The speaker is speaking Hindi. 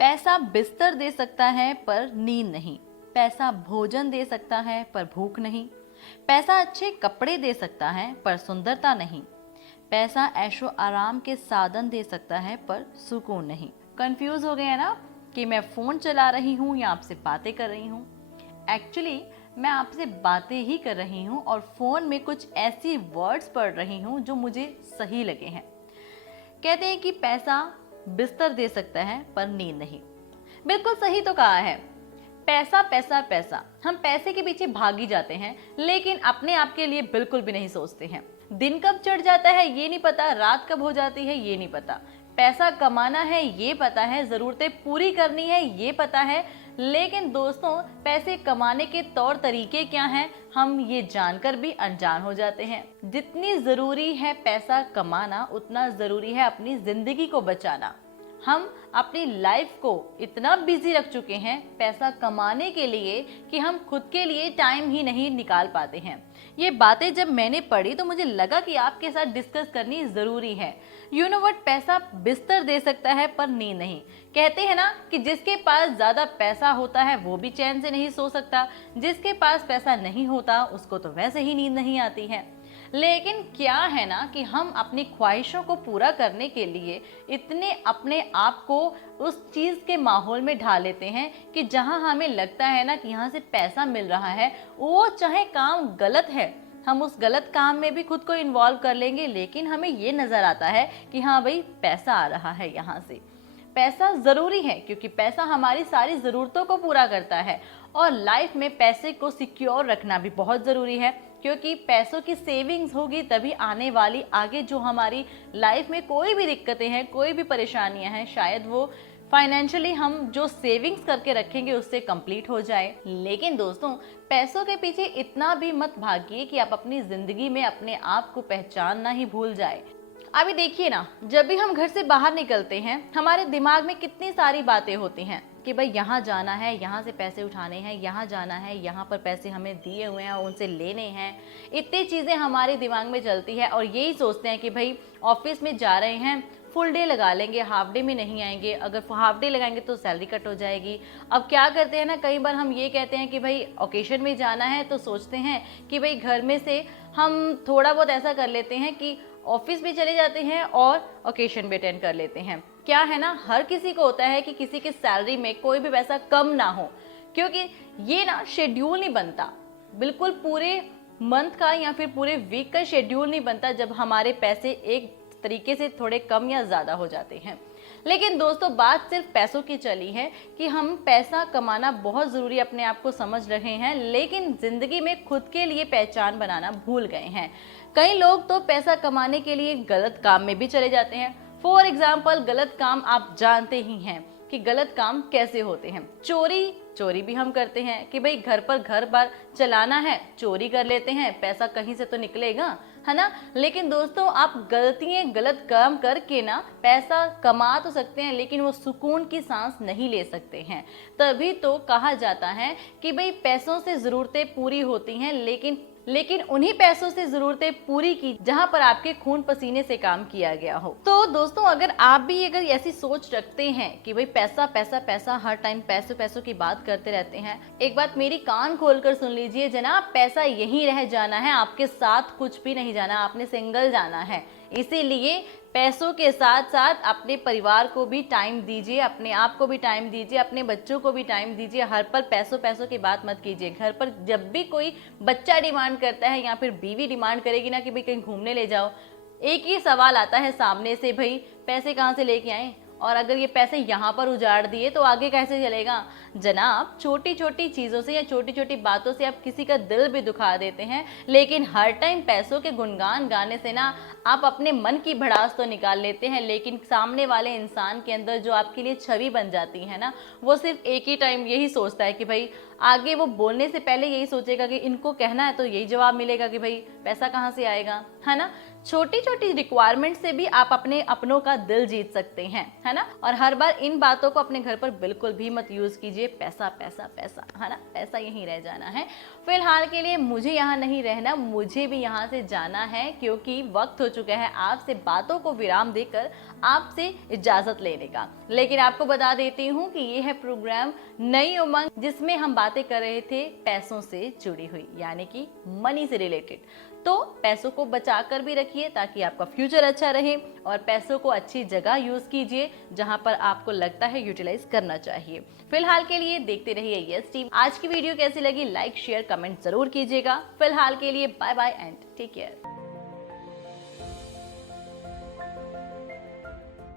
पैसा बिस्तर दे सकता है पर नींद नहीं। पैसा भोजन दे सकता है पर भूख नहीं। पैसा अच्छे कपड़े दे सकता है पर सुंदरता नहीं। पैसा ऐशो आराम के साधन दे सकता है पर सुकून नहीं। कंफ्यूज हो गए हैं ना कि मैं फोन चला रही हूँ या आपसे बातें कर रही हूँ? एक्चुअली मैं आपसे बातें ही कर रही हूँ और फोन में कुछ ऐसी वर्ड्स पढ़ रही हूँ जो मुझे सही लगे हैं। कहते हैं कि पैसा बिस्तर दे सकता है पर नींद नहीं। बिल्कुल सही तो कहा है। पैसा पैसा पैसा, हम पैसे के पीछे भागी जाते हैं लेकिन अपने आप के लिए बिल्कुल भी नहीं सोचते हैं। दिन कब चढ़ जाता है ये नहीं पता, रात कब हो जाती है ये नहीं पता। पैसा कमाना है ये पता है, जरूरतें पूरी करनी है ये पता है, लेकिन दोस्तों पैसे कमाने के तौर तरीके क्या हैं हम ये जानकर भी अनजान हो जाते हैं। जितनी जरूरी है पैसा कमाना उतना जरूरी है अपनी जिंदगी को बचाना। हम अपनी लाइफ को इतना बिजी रख चुके हैं पैसा कमाने के लिए कि हम खुद के लिए टाइम ही नहीं निकाल पाते हैं। ये बातें जब मैंने पढ़ी तो मुझे लगा कि आपके साथ डिस्कस करनी जरूरी है। यू नो व्हाट, पैसा बिस्तर दे सकता है पर नींद नहीं। कहते हैं ना कि जिसके पास ज्यादा पैसा होता है वो भी चैन से नहीं सो सकता, जिसके पास पैसा नहीं होता उसको तो वैसे ही नींद नहीं आती है। लेकिन क्या है ना कि हम अपनी ख्वाहिशों को पूरा करने के लिए इतने अपने आप को उस चीज़ के माहौल में ढाल लेते हैं कि जहां हमें लगता है ना कि यहाँ से पैसा मिल रहा है, वो चाहे काम गलत है, हम उस गलत काम में भी खुद को इन्वॉल्व कर लेंगे, लेकिन हमें ये नज़र आता है कि हाँ भाई पैसा आ रहा है यहाँ से। पैसा ज़रूरी है क्योंकि पैसा हमारी सारी ज़रूरतों को पूरा करता है और लाइफ में पैसे को सिक्योर रखना भी बहुत ज़रूरी है, क्योंकि पैसों की सेविंग्स होगी तभी आने वाली आगे जो हमारी लाइफ में कोई भी दिक्कतें हैं, कोई भी परेशानियां हैं, शायद वो फाइनेंशियली हम जो सेविंग्स करके रखेंगे उससे कंप्लीट हो जाए। लेकिन दोस्तों पैसों के पीछे इतना भी मत भागिए कि आप अपनी ज़िंदगी में अपने आप को पहचानना ही भूल जाए। अभी देखिए ना, जब भी हम घर से बाहर निकलते हैं हमारे दिमाग में कितनी सारी बातें होती हैं कि भाई यहाँ जाना है, यहाँ से पैसे उठाने हैं, यहाँ जाना है, यहाँ पर पैसे हमें दिए हुए हैं उनसे लेने हैं। इतनी चीज़ें हमारे दिमाग में चलती है और यही सोचते हैं कि भाई ऑफिस में जा रहे हैं, फुल डे लगा लेंगे, हाफ डे में नहीं आएंगे, अगर हाफ डे लगाएंगे तो सैलरी कट हो जाएगी। अब क्या करते हैं ना, कई बार हम ये कहते हैं कि भाई ओकेशन में जाना है तो सोचते हैं कि भाई घर में से हम थोड़ा बहुत ऐसा कर लेते हैं कि ऑफिस भी चले जाते हैं और ओकेशन भी अटेंड कर लेते हैं। क्या है ना, हर किसी को होता है कि किसी की सैलरी में कोई भी पैसा कम ना हो, क्योंकि ये ना शेड्यूल नहीं बनता, बिल्कुल पूरे मंथ का या फिर पूरे वीक का शेड्यूल नहीं बनता जब हमारे पैसे एक तरीके से थोड़े कम या ज़्यादा हो जाते हैं। लेकिन दोस्तों बात सिर्फ पैसों की चली है कि हम पैसा कमाना बहुत ज़रूरी अपने आप को समझ रहे हैं, लेकिन ज़िंदगी में खुद के लिए पहचान बनाना भूल गए हैं। कई लोग तो पैसा कमाने के लिए गलत काम में भी चले जाते हैं। फॉर एग्जाम्पल, गलत काम आप जानते ही हैं कि गलत काम कैसे होते हैं। चोरी भी हम करते हैं कि भाई घर पर घर बार चलाना है, चोरी कर लेते हैं, पैसा कहीं से तो निकलेगा, है ना। लेकिन दोस्तों आप गलत काम करके ना पैसा कमा तो सकते हैं लेकिन वो सुकून की सांस नहीं ले सकते हैं। तभी तो कहा जाता है कि भाई पैसों से ज़रूरतें पूरी होती हैं, लेकिन उन्हीं पैसों से जरूरतें पूरी की जहां पर आपके खून पसीने से काम किया गया हो। तो दोस्तों अगर आप भी ऐसी सोच रखते हैं कि भाई पैसा पैसा पैसा, हर टाइम पैसों पैसों की बात करते रहते हैं, एक बात मेरी कान खोलकर सुन लीजिए जनाब, पैसा यहीं रह जाना है, आपके साथ कुछ भी नहीं जाना, आपने सिंगल जाना है। इसीलिए पैसों के साथ साथ अपने परिवार को भी टाइम दीजिए, अपने आप को भी टाइम दीजिए, अपने बच्चों को भी टाइम दीजिए। हर पल पैसों पैसों की बात मत कीजिए। घर पर जब भी कोई बच्चा डिमांड करता है या फिर बीवी डिमांड करेगी ना कि भाई कहीं घूमने ले जाओ, एक ही सवाल आता है सामने से, भाई पैसे कहाँ से लेके आए, और अगर ये पैसे यहाँ पर उजाड़ दिए तो आगे कैसे चलेगा। जनाब छोटी छोटी चीज़ों से या छोटी छोटी बातों से आप किसी का दिल भी दुखा देते हैं, लेकिन हर टाइम पैसों के गुणगान गाने से ना आप अपने मन की भड़ास तो निकाल लेते हैं, लेकिन सामने वाले इंसान के अंदर जो आपके लिए छवि बन जाती है ना, वो सिर्फ एक ही टाइम यही सोचता है कि भाई आगे वो बोलने से पहले यही सोचेगा कि इनको कहना है तो यही जवाब मिलेगा कि भाई पैसा कहाँ से आएगा, है ना। छोटी छोटी रिक्वायरमेंट से भी आप अपने अपनों का दिल जीत सकते हैं, है ना। और हर बार इन बातों को अपने घर पर बिल्कुल भी मत यूज कीजिए, पैसा पैसा पैसा, है ना, पैसा यहीं रह जाना है। फिलहाल के लिए मुझे यहाँ नहीं रहना, मुझे भी यहाँ से जाना है, क्योंकि वक्त हो चुका है आपसे बातों को विराम देकर आपसे इजाजत लेने का। लेकिन आपको बता देती हूँ कि ये है प्रोग्राम नई उमंग, जिसमें हम बातें कर रहे थे पैसों से जुड़ी हुई, यानी कि मनी से रिलेटेड। तो पैसों को बचा कर भी रखिए ताकि आपका फ्यूचर अच्छा रहे, और पैसों को अच्छी जगह यूज कीजिए जहां पर आपको लगता है यूटिलाइज करना चाहिए। फिलहाल के लिए देखते रहिए यस टीवी। आज की वीडियो कैसी लगी, लाइक शेयर कमेंट जरूर कीजिएगा। फिलहाल के लिए bye bye and take care.